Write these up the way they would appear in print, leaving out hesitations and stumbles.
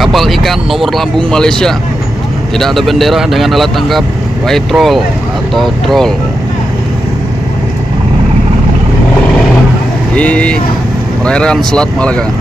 Kapal ikan nomor lambung Malaysia, tidak ada bendera, dengan alat tangkap white troll atau troll di perairan Selat Malaka.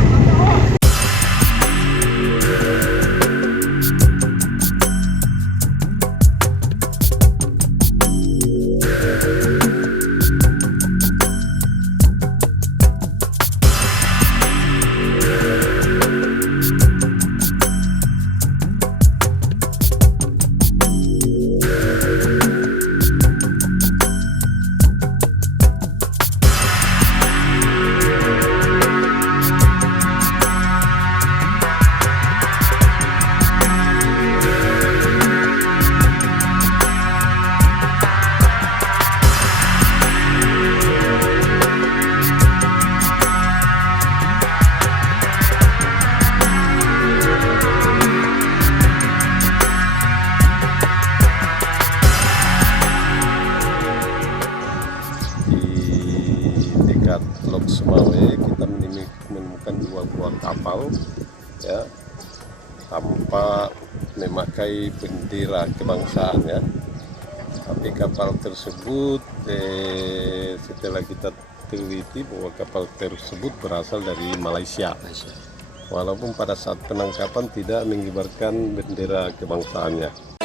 Teluk Sumawe kita menemukan dua buah kapal ya, tanpa memakai bendera kebangsaan ya. Tapi kapal tersebut setelah kita teliti bahwa kapal tersebut berasal dari Malaysia. Walaupun pada saat penangkapan tidak mengibarkan bendera kebangsaannya.